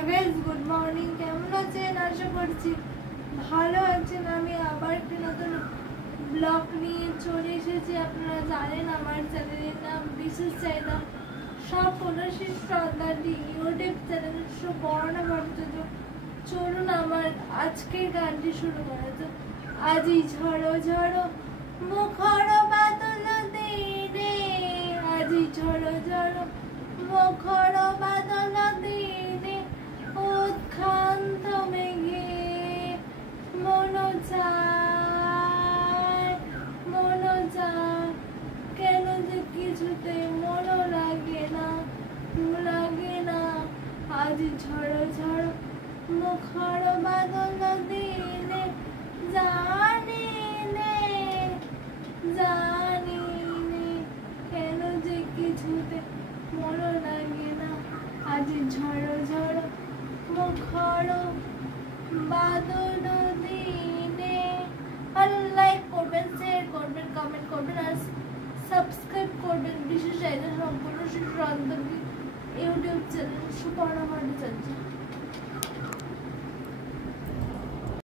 Hello guys, good morning. কেমন আছেন? আশা করছি ভালো আছেন। আমি আবার একটি নতুন ব্লগ নিয়ে চলে এসেছি। আপনারা জানেন আমার চ্যানেলের নাম বিশেষ চাহিদা সকলশী শ্রদ্ধাটি ইউটিউব চ্যানেল সুবর্ণা ভট্টাচার্য। চলুন আমার আজকের গানটি শুরু করা যাক। আজি ঝড়ো ঝড়ো মুখর বাদল দিনে, আজি ঝড়ো ঝড়ো মুখর বাদল দিনে, উৎক্ষান্ত মেঘে মন চায় কেন যে কিছুতে মন লাগে না আজি ঝড়ো ঝড়ো মুখর বাদল দিনে, জানি নে কেন যে কিছুতে মন লাগে না, আজি ঝড়ো ঝড়ো মুখর বাদল দিনে। ভালো লাইক করবেন, শেয়ার করবেন, কমেন্ট করবেন আর সাবস্ক্রাইব করবেন বিশেষ চাহিদা সম্পূর্ণ শিশু ইউটিউব চ্যানেল সুবর্ণা ভট্টাচার্য।